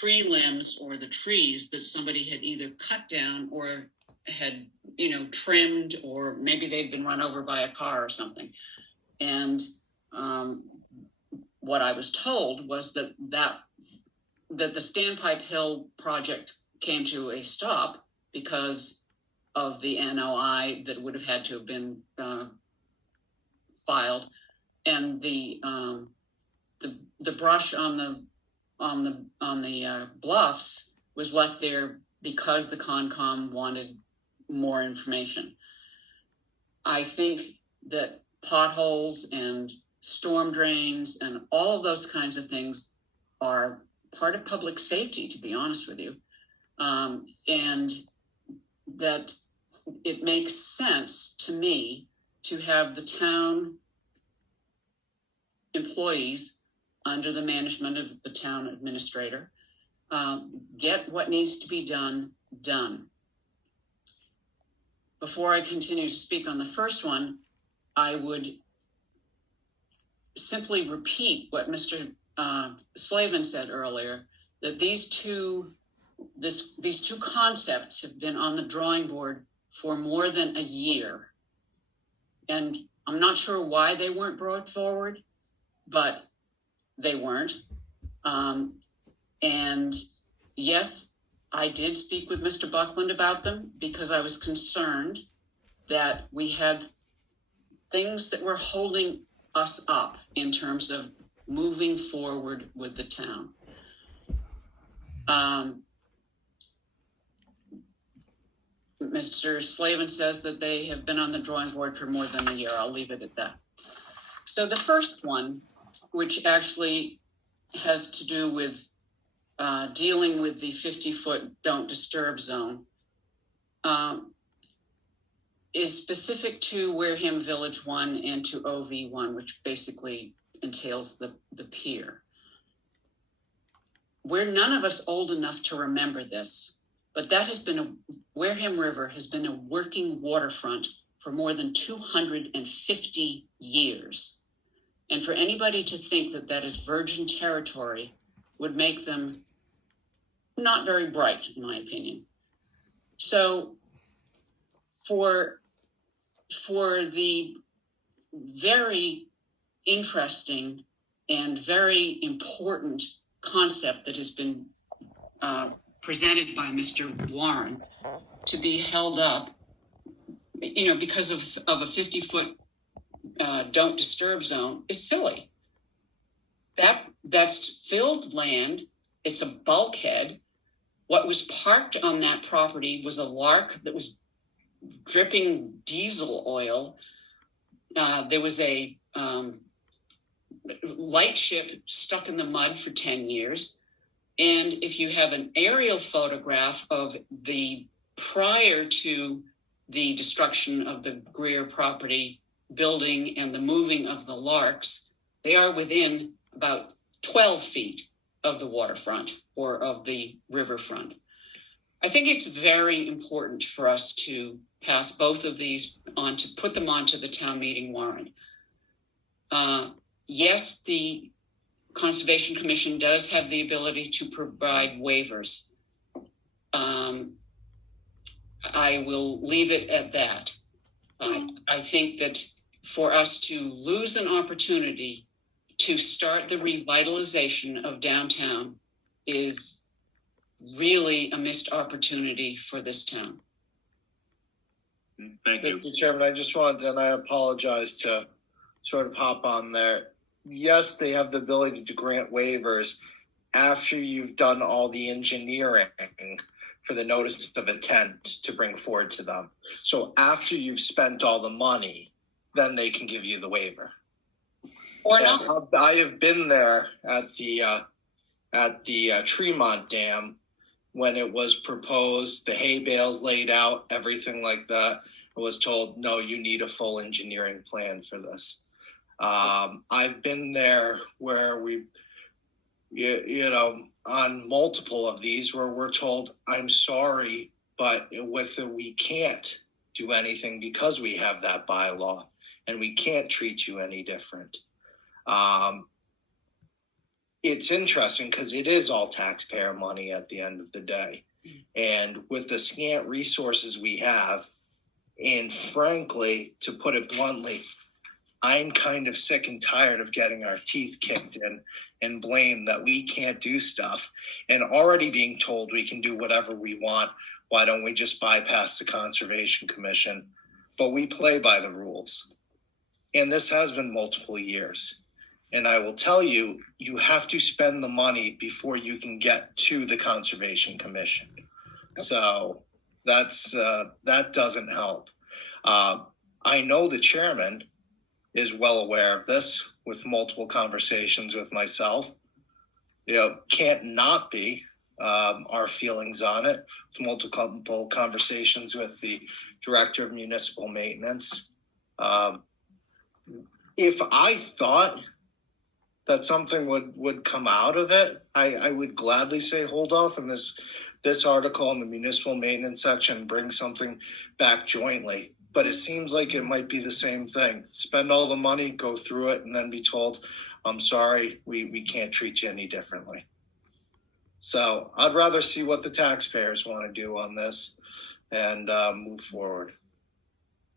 tree limbs or the trees that somebody had either cut down or had, trimmed, or maybe they'd been run over by a car or something. And what I was told was that the Standpipe Hill project came to a stop because of the NOI that would have had to have been filed, and the brush on the bluffs was left there because the Concom wanted more information. I think that potholes and storm drains and all of those kinds of things are part of public safety, to be honest with you, and that it makes sense to me to have the town employees under the management of the town administrator get what needs to be done. Before I continue to speak on the first one, I would simply repeat what Mr. Slavin said earlier, that these two concepts have been on the drawing board for more than a year. And I'm not sure why they weren't brought forward, but they weren't. And yes, I did speak with Mr. Buckland about them because I was concerned that we had things that were holding us up in terms of moving forward with the town. Mr. Slavin says that they have been on the drawing board for more than a year. I'll leave it at that. So the first one, which actually has to do with dealing with the 50-foot don't disturb zone, is specific to Wareham Village 1 and to OV1, which basically entails the pier. We're none of us old enough to remember this, but that has been Wareham River has been a working waterfront for more than 250 years. And for anybody to think that that is virgin territory would make them not very bright, in my opinion. So for the very interesting and very important concept that has been presented by Mr. Warren to be held up, because of a 50-foot don't disturb zone is silly. That's filled land. It's a bulkhead. What was parked on that property was a lark that was dripping diesel oil. There was a light ship stuck in the mud for 10 years. And if you have an aerial photograph of the prior to the destruction of the Greer property building and the moving of the larks, they are within about 12 feet of the waterfront or of the riverfront. I think it's very important for us to pass both of these on, to put them onto the town meeting warrant. Yes, the Conservation Commission does have the ability to provide waivers. I will leave it at that. I think that for us to lose an opportunity to start the revitalization of downtown is really a missed opportunity for this town. Thank you. Mr. Chairman, I just wanted, and I apologize to sort of hop on there. Yes, they have the ability to grant waivers after you've done all the engineering for the notice of intent to bring forward to them. So after you've spent all the money, then they can give you the waiver. Or not. I have been there at the Tremont Dam when it was proposed, the hay bales laid out, everything like that. I was told, no, you need a full engineering plan for this. I've been there where on multiple of these where we're told, I'm sorry, but we can't do anything because we have that bylaw and we can't treat you any different. it's interesting because it is all taxpayer money at the end of the day. And with the scant resources we have, and frankly, to put it bluntly, I'm kind of sick and tired of getting our teeth kicked in and blamed that we can't do stuff and already being told we can do whatever we want. Why don't we just bypass the Conservation Commission? But we play by the rules. And this has been multiple years. And I will tell you, you have to spend the money before you can get to the Conservation Commission. So that doesn't help. I know the chairman is well aware of this with multiple conversations with myself. Can't not be our feelings on it with multiple conversations with the director of municipal maintenance. If I thought that something would come out of it, I would gladly say hold off on this article in the municipal maintenance section, bring something back jointly. But it seems like it might be the same thing. Spend all the money, go through it, and then be told, I'm sorry, we can't treat you any differently. So I'd rather see what the taxpayers want to do on this and move forward.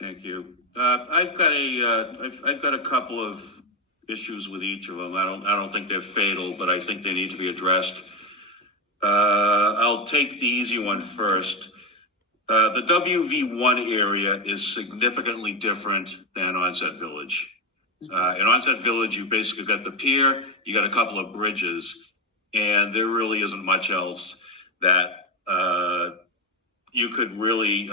Thank you. I've got a couple of issues with each of them. I don't think they're fatal, but I think they need to be addressed. I'll take the easy one first. The WV1 area is significantly different than Onset Village. In Onset Village, you basically got the pier, you got a couple of bridges, and there really isn't much else that you could really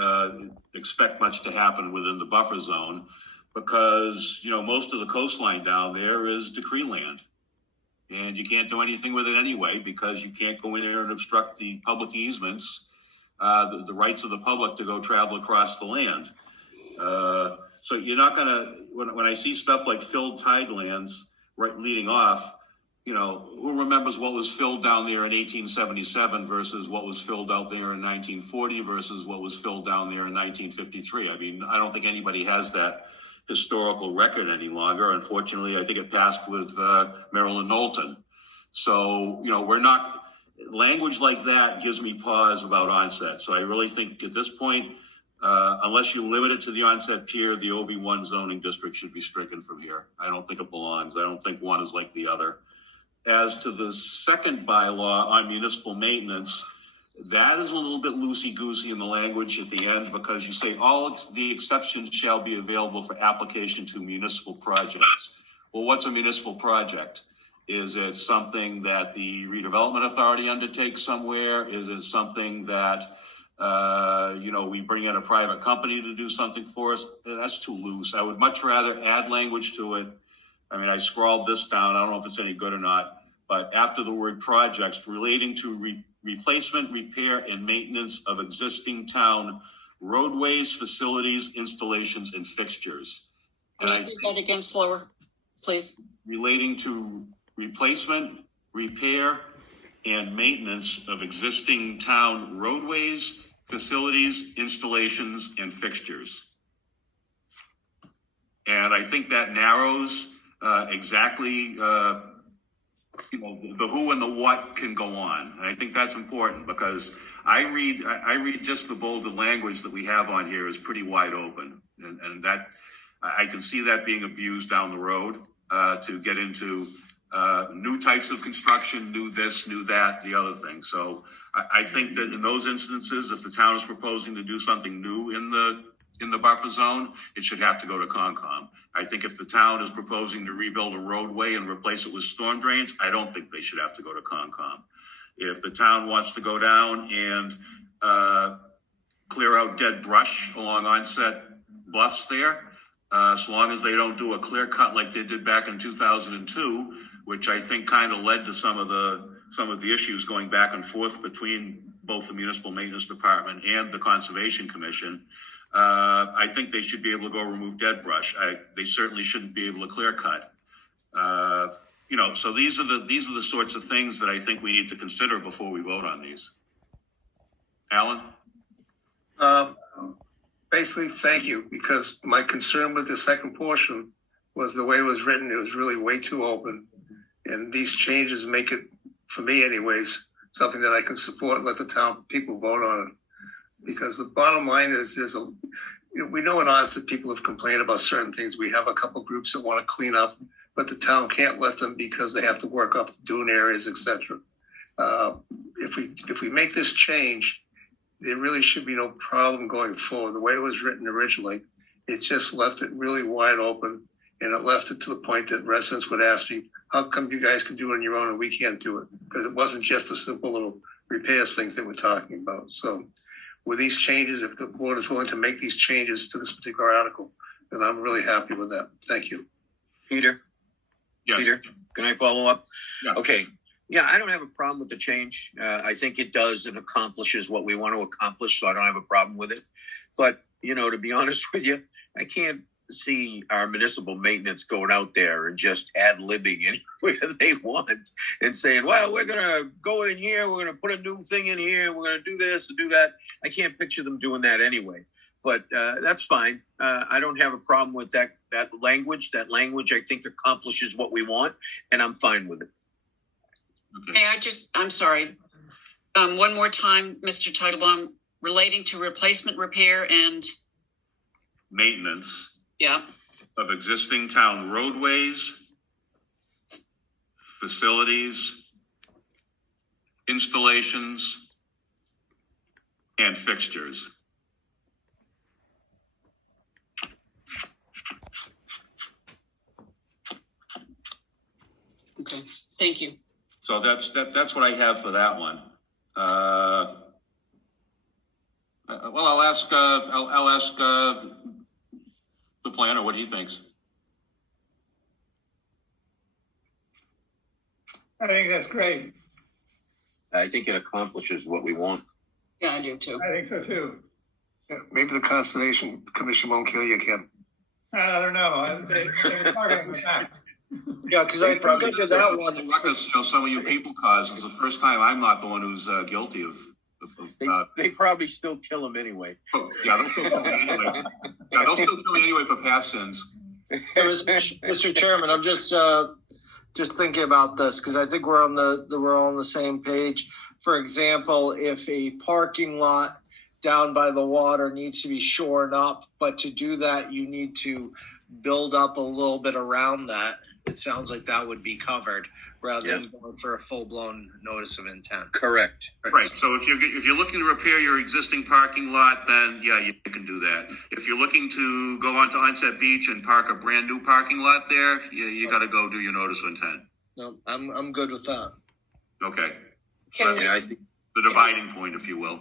expect much to happen within the buffer zone, because most of the coastline down there is decree land, and you can't do anything with it anyway because you can't go in there and obstruct the public easements. The rights of the public to go travel across the land. So you're not going to, when I see stuff like filled tidelands right leading off, who remembers what was filled down there in 1877 versus what was filled out there in 1940 versus what was filled down there in 1953? I mean, I don't think anybody has that historical record any longer. Unfortunately, I think it passed with Marilyn Knowlton. So, we're not... Language like that gives me pause about Onset. So I really think at this point, unless you limit it to the Onset pier, the OB1 zoning district should be stricken from here. I don't think it belongs. I don't think one is like the other. As to the second bylaw on municipal maintenance, that is a little bit loosey-goosey in the language at the end, because you say all the exceptions shall be available for application to municipal projects. Well, what's a municipal project? Is it something that the redevelopment authority undertakes somewhere? Is it something that, we bring in a private company to do something for us? That's too loose. I would much rather add language to it. I mean, I scrawled this down. I don't know if it's any good or not, but after the word projects, relating to replacement, repair, and maintenance of existing town roadways, facilities, installations, and fixtures. Can you say that again slower, please? Relating to replacement, repair, and maintenance of existing town roadways, facilities, installations, and fixtures. And I think that narrows exactly, the who and the what can go on. And I think that's important, because I read just the bolded language that we have on here is pretty wide open. And that I can see that being abused down the road to get into new types of construction, new this, new that, the other thing. So I think that in those instances, if the town is proposing to do something new in the buffer zone, it should have to go to Concom. I think if the town is proposing to rebuild a roadway and replace it with storm drains, I don't think they should have to go to Concom. If the town wants to go down and clear out dead brush along Onset Bluffs there, so long as they don't do a clear cut like they did back in 2002, which I think kind of led to some of the issues going back and forth between both the Municipal Maintenance Department and the Conservation Commission. I think they should be able to go remove dead brush. They certainly shouldn't be able to clear cut. So these are the sorts of things that I think we need to consider before we vote on these. Alan? Basically, thank you, because my concern with the second portion was the way it was written. It was really way too open. And these changes make it, for me anyways, something that I can support and let the town people vote on it. Because the bottom line is we know in aonset people have complained about certain things. We have a couple groups that want to clean up, but the town can't let them because they have to work off the dune areas, etc. If we make this change, there really should be no problem going forward. The way it was written originally, it just left it really wide open, and it left it to the point that residents would ask me, how come you guys can do it on your own and we can't do it? Because it wasn't just the simple little repairs things that we're talking about. So with these changes, if the board is willing to make these changes to this particular article, then I'm really happy with that. Thank you. Peter? Yes. Peter, can I follow up? Yeah. Okay. Yeah, I don't have a problem with the change. I think it does and accomplishes what we want to accomplish, so I don't have a problem with it. But, to be honest with you, I can't see our municipal maintenance going out there and just ad-libbing anywhere they want and saying, well, we're going to go in here, we're going to put a new thing in here, we're going to do this and do that. I can't picture them doing that anyway. But that's fine. I don't have a problem with that language. That language, I think, accomplishes what we want, and I'm fine with it. Okay. Hey, I'm sorry. One more time, Mr. Teitelbaum, relating to replacement, repair, and Maintenance yeah. of existing town roadways, facilities, installations, and fixtures. Okay. Thank you. So that's what I have for that one. Well, I'll ask the planner what he thinks. I think that's great. I think it accomplishes what we want. Yeah, I do too. I think so too. Yeah, maybe the Conservation Commission won't kill you, Kim. I don't know. They were talking about that. Yeah, because I think under that one, Ruckus, some of you people cause. It's the first time I'm not the one who's guilty of They probably still kill him anyway. yeah, they'll still kill me anyway. Yeah, they'll still kill me anyway for past sins. Mr. Chairman, I'm just thinking about this because I think we're all on the same page. For example, if a parking lot down by the water needs to be shorn up, but to do that, you need to build up a little bit around that. It sounds like that would be covered rather than going for a full-blown notice of intent. Correct. Right. So if you're looking to repair your existing parking lot, then yeah, you can do that. If you're looking to go onto Onset Beach and park a brand new parking lot there, you got to go do your notice of intent. No, I'm good with that. Okay. Can Yeah, I think The dividing point, if you will.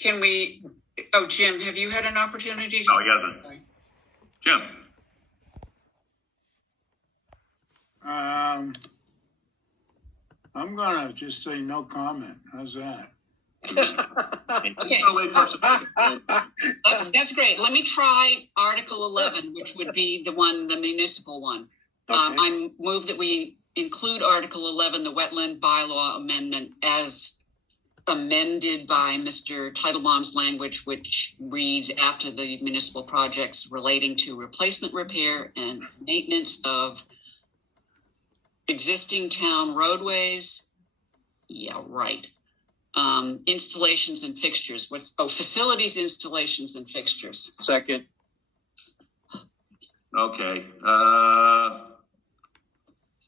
Can we? Oh, Jim, have you had an opportunity? Oh, yeah, then. Jim. I'm gonna just say no comment. How's that? Okay. No, wait for a second. Okay, that's great. Let me try Article 11, which would be the municipal one. Okay. I move that we include Article 11, the wetland bylaw amendment, as amended by Mr. Teitelbaum's language, which reads after the municipal projects relating to replacement, repair, and maintenance of existing town roadways. Yeah, right. Installations and fixtures. Facilities, installations, and fixtures. second. Okay.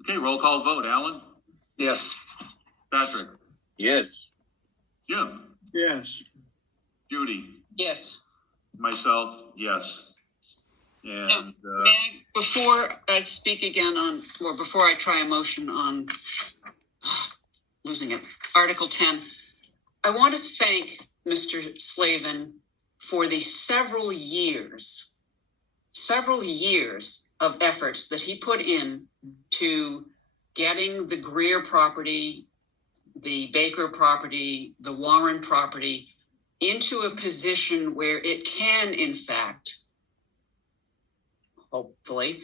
Okay, roll call vote. Alan? Yes. Patrick? Yes. Jim? Yes. Judy? Yes. Myself? Yes. And May I, before I speak again before I try a motion on losing it, Article 10, I want to thank Mr. Slavin for the several years of efforts that he put in to getting the Greer property, the Baker property, the Warren property into a position where it can, in fact, hopefully,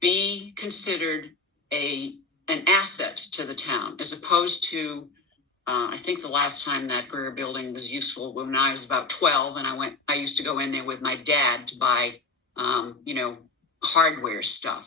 be considered an asset to the town, as opposed to, I think the last time that Greer building was useful when I was about 12, and I used to go in there with my dad to buy, hardware stuff.